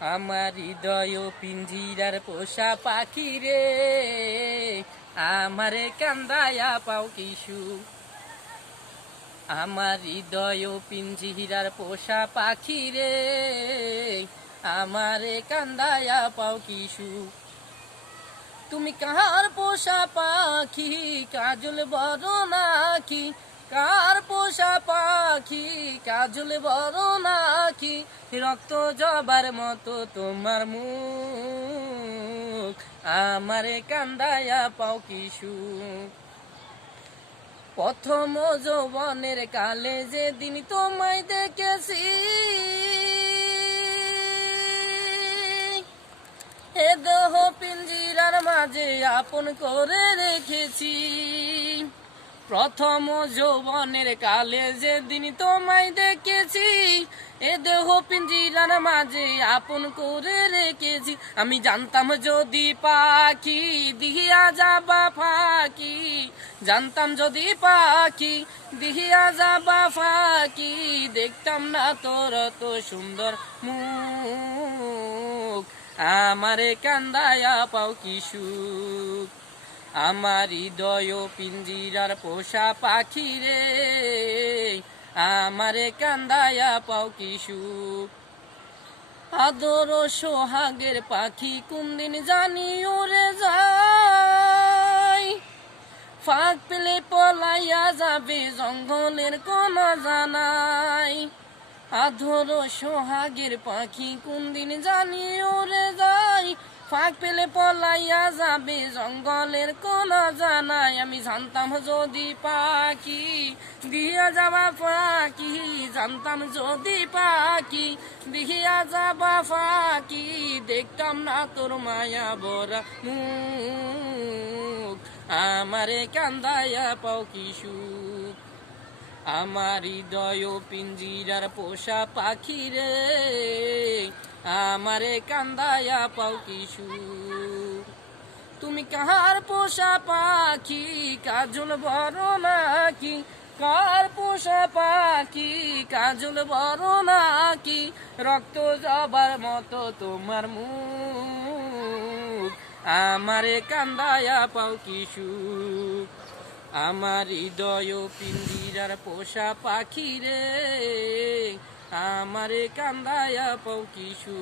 আমার হৃদয় পিঞ্জিরার পোষা পাখি রে, আমারে কান্দায়া পাও কিশু। আমার হৃদয় পিঞ্জিরার পোষা পাখি রে, আমারে কান্দায়া পাও কিশু। তুমি কার পোষা পাখি, কাজল বড় নাকি? কার পোষা পাখি, কাজল বড় নাকি? রক্ত জবার মতো তোমার মুখ, আমারে কান্দায়া পাও কিশু। প্রথম যৌবনের কালে যেদিন তোমায় দেখেছি, এ দেহ পিঞ্জিরার মাঝে আপন করে রেখেছি। প্রথম যৌবনের কালে যেদিন তোমায় দেখেছি, এ দেহ পিঞ্জিরার মাঝে আপন করে রেখেছি। আমি জানতাম যদি পাখি দিয়া যাবা ফাঁকি, জানতাম যদি পাখি দিয়া যাবা ফাঁকি, দেখতাম না তোর তো সুন্দর মুখ, আমারে কান্দায়া পাও কিশু। আমার হৃদয় পিঞ্জিরার পোষা পাখি রে, আমারে কান্দায়া পাও কিশু। আদর সোহাগের পাখি কোনদিন জানি উড়ে যায়, ফাঁক পেলে পলাইয়া যাবে জঙ্গলের কোন জানাই। আদর সোহাগের পাখি কোনদিন জানি উড়ে যায়, ফাঁক পেলে পলাইয়া যাবে জঙ্গলের কোন জানাই। আমি জানতাম যদি পাখি দিয়া যাবা ফাঁকি, জানতাম যদি পাখি দিয়া যাবা ফাঁকি, দেখতাম না তোর মায়া বরা মুখ, আমারে কান্দায়া পাও কিশু। আমার হৃদয় পিঞ্জিরার পোষা পাখি রে, আমারে কান্দায়া পাও কিশু। তুমি কার পোষা পাখি, কাজল বড় নাকি? কার পোষা পাখি, কাজল বড় নাকি? রক্ত জবার মতো তোমার মুখ, আমারে কান্দায়া পাও কিশু। আমার হৃদয় পিঞ্জিরার পোষা পাখি রে, আমারে কান্দায়া পাও কিশু।